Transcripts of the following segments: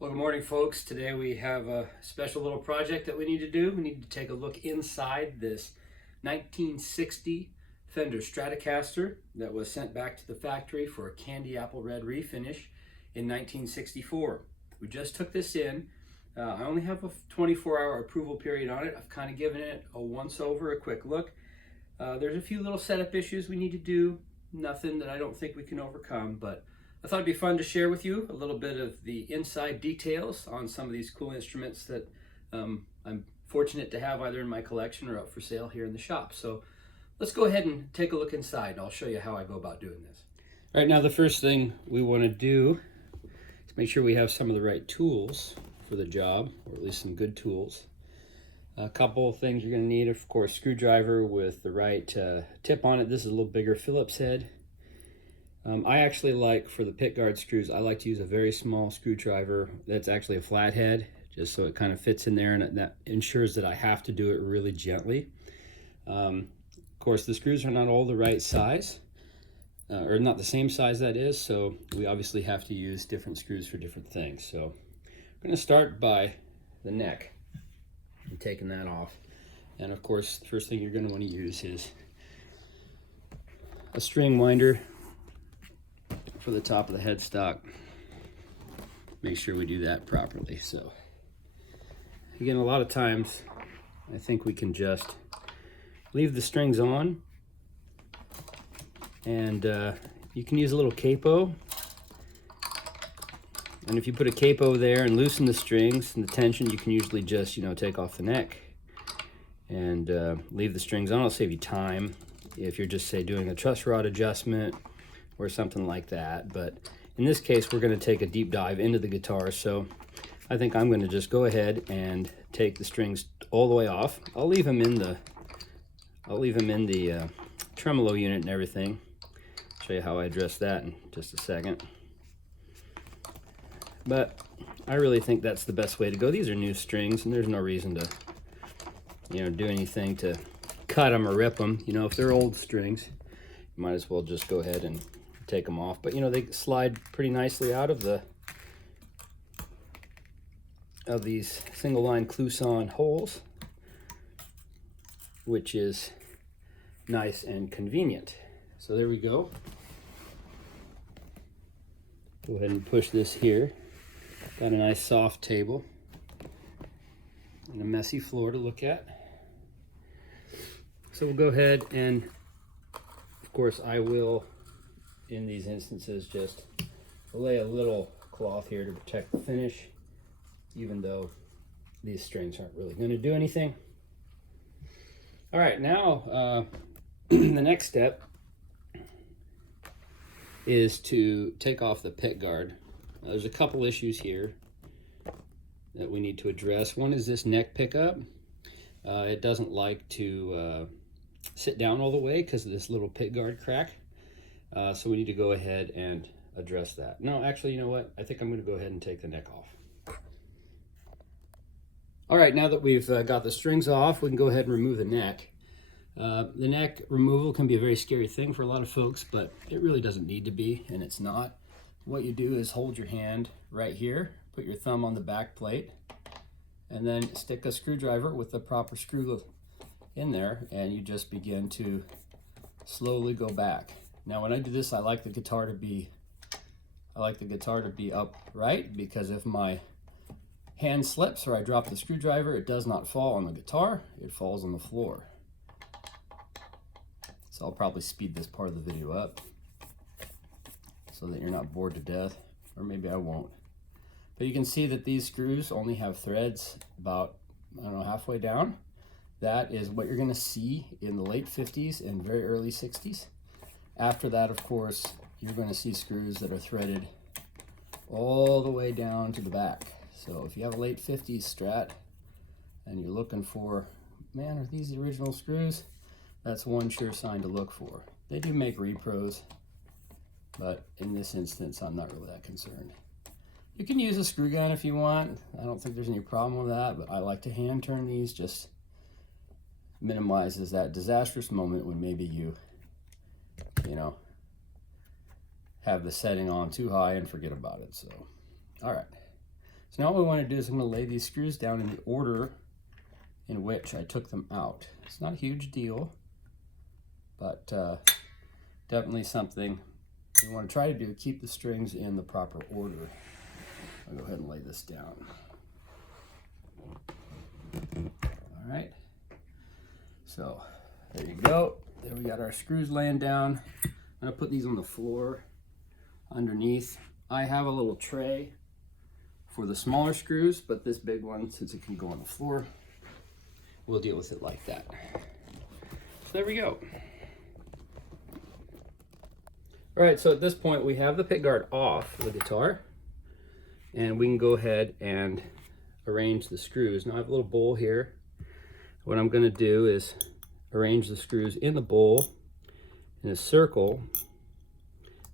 Well, good morning, folks. Today we have a special little project that we need to do. We need to take a look inside this 1960 Fender Stratocaster that was sent back to the factory for a candy apple red refinish in 1964. We just took this in. I only have a 24-hour approval period on it. I've kind of given it a once over, a quick look. There's a few little setup issues we need to do. Nothing that I don't think we can overcome, but I thought it'd be fun to share with you a little bit of the inside details on some of these cool instruments that I'm fortunate to have either in my collection or up for sale here in the shop. So let's go ahead and take a look inside, and I'll show you how I go about doing this. All right, now the first thing we want to do is make sure we have some of the right tools for the job, or at least some good tools. A couple of things you're going to need, of course, screwdriver with the right tip on it. This is a little bigger Phillips head. I actually like, for the pick guard screws, I like to use a very small screwdriver that's actually a flathead, just so it kind of fits in there, and that ensures that I have to do it really gently. Of course, the screws are not all the right size, or not the same size, that is, so we obviously have to use different screws for different things. So I'm going to start by the neck and taking that off. And of course, the first thing you're going to want to use is a string winder for the top of the headstock. Make sure we do that properly. So again, a lot of times I think we can just leave the strings on, and you can use a little capo, and if you put a capo there and loosen the strings and the tension, you can usually just take off the neck and leave the strings on. It'll save you time if you're just, say, doing a truss rod adjustment or something like that. But in this case, we're going to take a deep dive into the guitar, so I think I'm going to just go ahead and take the strings all the way off. I'll leave them in the tremolo unit and everything. Show you how I address that in just a second. But I really think that's the best way to go. These are new strings, and there's no reason to do anything to cut them or rip them. If they're old strings, you might as well just go ahead and take them off. But they slide pretty nicely out of these single line clouson holes, which is nice and convenient. So there we go. Go ahead and push this here. Got a nice soft table and a messy floor to look at. So we'll go ahead and, of course, I will, in these instances, just lay a little cloth here to protect the finish, even though these strings aren't really going to do anything. All right, now the next step is to take off the pick guard. There's a couple issues here that we need to address. One is this neck pickup. It doesn't like to sit down all the way because of this little pick guard crack. So we need to go ahead and address that. No, actually, you know what? I think I'm going to go ahead and take the neck off. All right, now that we've got the strings off, we can go ahead and remove the neck. The neck removal can be a very scary thing for a lot of folks, but it really doesn't need to be, and it's not. What you do is hold your hand right here, put your thumb on the back plate, and then stick a screwdriver with the proper screw in there, and you just begin to slowly go back. Now when I do this, I like the guitar to be upright, because if my hand slips or I drop the screwdriver, it does not fall on the guitar, it falls on the floor. So I'll probably speed this part of the video up so that you're not bored to death, or maybe I won't. But you can see that these screws only have threads about, I don't know, halfway down. That is what you're going to see in the late 50s and very early 60s. After that, of course, you're going to see screws that are threaded all the way down to the back. So if you have a late 50s Strat and you're looking for, man, are these the original screws? That's one sure sign to look for. They do make repros, but in this instance, I'm not really that concerned. You can use a screw gun if you want. I don't think there's any problem with that, but I like to hand turn these. Just minimizes that disastrous moment when maybe you have the setting on too high and forget about it. So, all right. So now what we want to do is I'm going to lay these screws down in the order in which I took them out. It's not a huge deal, but definitely something you want to try to do. Keep the strings in the proper order. I'll go ahead and lay this down. All right, so there you go. There we got our screws laying down. I'm going to put these on the floor underneath. I have a little tray for the smaller screws, but this big one, since it can go on the floor, we'll deal with it like that. So there we go. All right, so at this point we have the pick guard off the guitar, and we can go ahead and arrange the screws. Now I have a little bowl here. What I'm going to do is arrange the screws in the bowl in a circle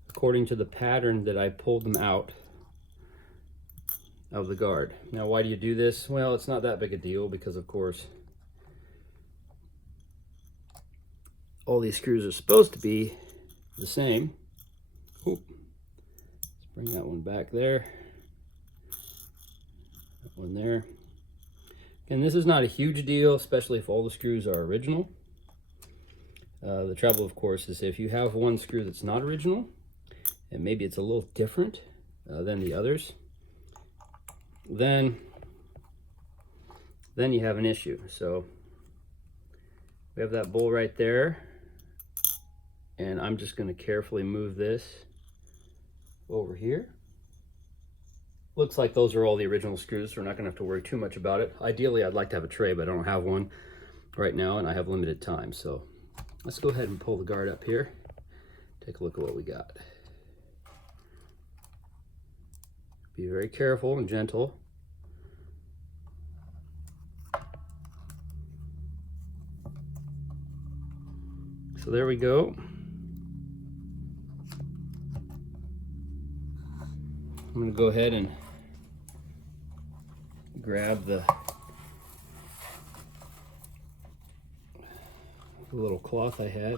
according to the pattern that I pulled them out of the guard. Now why do you do this? Well, it's not that big a deal because of course all these screws are supposed to be the same. Oop. Let's bring that one back there. That one there. And this is not a huge deal, especially if all the screws are original. The trouble, of course, is if you have one screw that's not original, and maybe it's a little different than the others, then you have an issue. So we have that bowl right there, and I'm just going to carefully move this over here. Looks like those are all the original screws, so we're not going to have to worry too much about it. Ideally, I'd like to have a tray, but I don't have one right now, and I have limited time. So let's go ahead and pull the guard up here. Take a look at what we got. Be very careful and gentle. So there we go. I'm going to go ahead and grab the little cloth I had,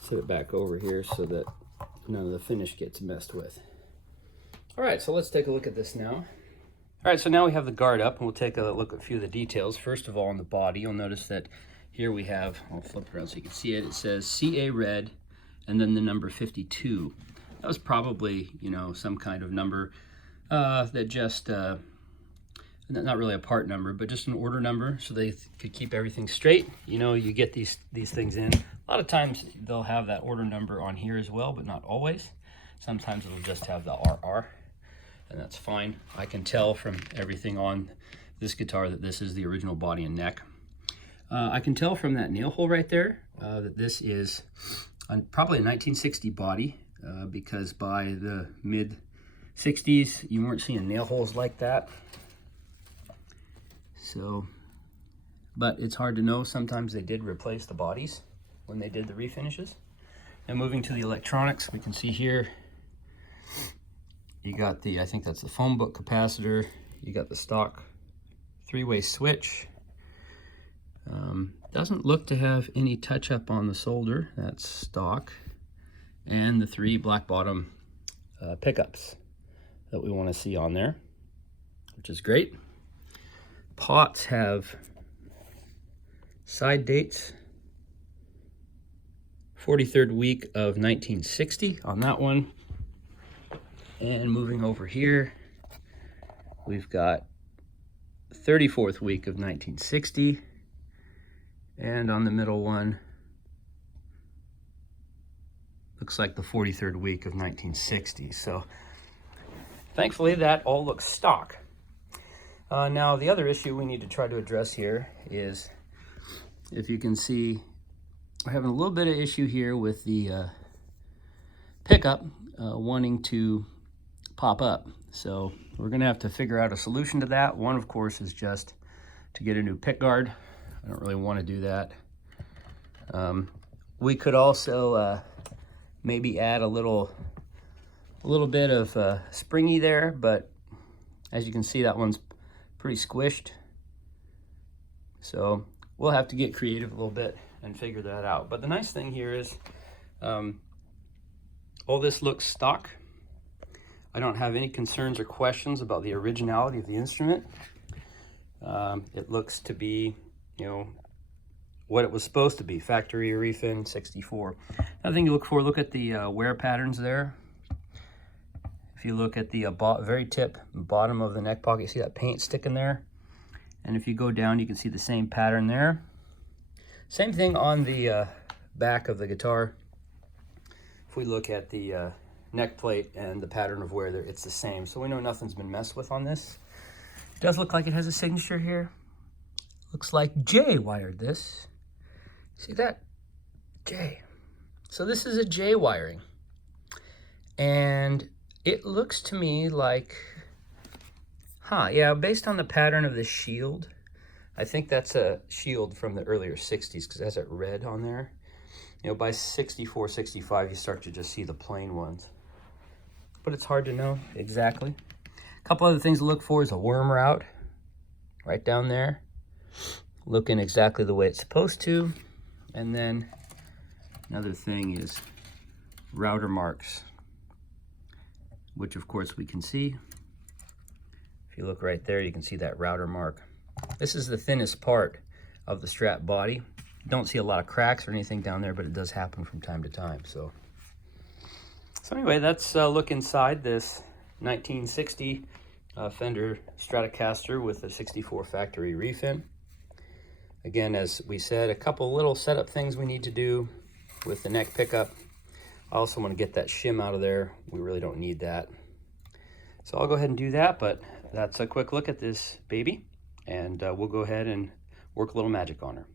set it back over here so that none of the finish gets messed with. All right, so let's take a look at this now. All right, so now we have the guard up, and we'll take a look at a few of the details. First of all, on the body, you'll notice that here we have, I'll flip it around so you can see it, it says CA red, and then the number 52. That was probably, you know, some kind of number that just, not really a part number, but just an order number so they could keep everything straight. You know, you get these things in. A lot of times they'll have that order number on here as well, but not always. Sometimes it'll just have the RR, and that's fine. I can tell from everything on this guitar that this is the original body and neck. I can tell from that nail hole right there that this is probably a 1960 body because by the mid 60s you weren't seeing nail holes like that. So, but it's hard to know. Sometimes they did replace the bodies when they did the refinishes. And moving to the electronics, we can see here you got the, I think that's the phone book capacitor. You got the stock three-way switch. Doesn't look to have any touch-up on the solder. That's stock. And the 3 black bottom pickups that we want to see on there, which is great. Pots have side dates. 43rd week of 1960 on that one. And moving over here, we've got 34th week of 1960. And on the middle one, looks like the 43rd week of 1960. So thankfully that all looks stock. Now the other issue we need to try to address here is, if you can see, we're having a little bit of issue here with the pickup wanting to pop up. So we're gonna have to figure out a solution to that. One, of course, is just to get a new pick guard. I don't really want to do that. We could also maybe add a little bit of springy there, but as you can see, that one's pretty squished. So we'll have to get creative a little bit and figure that out. But the nice thing here is all this looks stock. I don't have any concerns or questions about the originality of the instrument. It looks to be, you know, what it was supposed to be, factory refin 64. Another thing to look for, look at the wear patterns there. If you look at the very tip, bottom of the neck pocket, you see that paint sticking there? And if you go down, you can see the same pattern there. Same thing on the back of the guitar. If we look at the neck plate and the pattern of wear there, it's the same. So we know nothing's been messed with on this. It does look like it has a signature here. Looks like J wired this. See that? J. So this is a J wiring. And it looks to me like, yeah, based on the pattern of the shield, I think that's a shield from the earlier 60s because it has that red on there. You know, by 64, 65, you start to just see the plain ones. But it's hard to know exactly. A couple other things to look for is a worm route right down there, looking exactly the way it's supposed to. And then another thing is router marks, which of course we can see. If you look right there, you can see that router mark. This is the thinnest part of the Strat body. You don't see a lot of cracks or anything down there, but it does happen from time to time. So anyway, that's a look inside this 1960 Fender Stratocaster with a 64 factory refin. Again, as we said, a couple little setup things we need to do with the neck pickup. I also want to get that shim out of there. We really don't need that. So I'll go ahead and do that, but that's a quick look at this baby, and we'll go ahead and work a little magic on her.